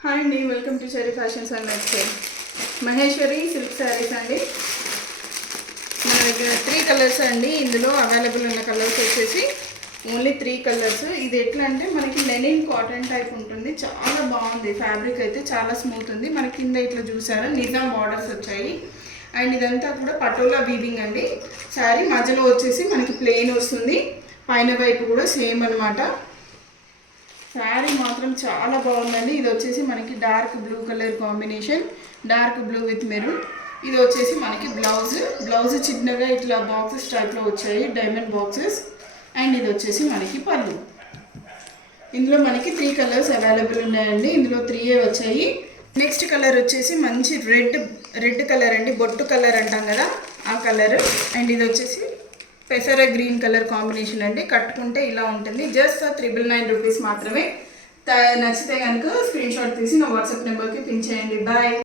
Hi అండి, welcome to cherry fashions and lifestyle. Maheshwari silk saris అండి. మన దగ్గర 3 కలర్స్ అండి. ఇందులో అవైలబుల్ ఉన్న కలర్స్ వచ్చేసి ఓన్లీ 3 కలర్స్. ఇది ఎట్లా అంటే మనకి లెనిన్ కాటన్ టైప్ ఉంటుంది. చాలా బాగుంది. ఫ్యాబ్రిక్ అయితే చాలా స్మూత్ ఉంది. మన కింద ఇట్లా చూసారా నిజాం బార్డర్స్ వచ్చాయి. అండ్ ఇదంతా కూడా పటోలా వీవింగ్ అండి. శారీ మధ్యలో వచ్చేసి మనకి ప్లెయిన్ వస్తుంది. పైన వైపు కూడా సేమ్ అనమాట. శారీ మాత్రం చాలా బాగుందండి. ఇది వచ్చేసి మనకి dark blue colour combination, dark blue with maroon. ఇది వచ్చేసి మనకి బ్లౌజ్ చిన్నగా ఇట్లా బాక్సెస్ టైప్లో వచ్చాయి, డైమండ్ బాక్సెస్. అండ్ ఇది వచ్చేసి మనకి పళ్ళు. ఇందులో మనకి 3 కలర్స్ అవైలబుల్ ఉన్నాయండి. ఇందులో 3 వచ్చాయి. నెక్స్ట్ కలర్ వచ్చేసి మంచి రెడ్ కలర్ అండి, బొట్టు కలర్ అంటాం కదా ఆ కలర్. అండ్ ఇది వచ్చేసి పెసర గ్రీన్ కలర్ కాంబినేషన్ అండి. కట్టుకుంటే ఇలా ఉంటుంది. జస్ట్ 999 రూపీస్ మాత్రమే. నచ్చితే కనుక స్క్రీన్ షాట్ తీసి నా వాట్సాప్ నెంబర్కి పిన్ చేయండి. బాయ్.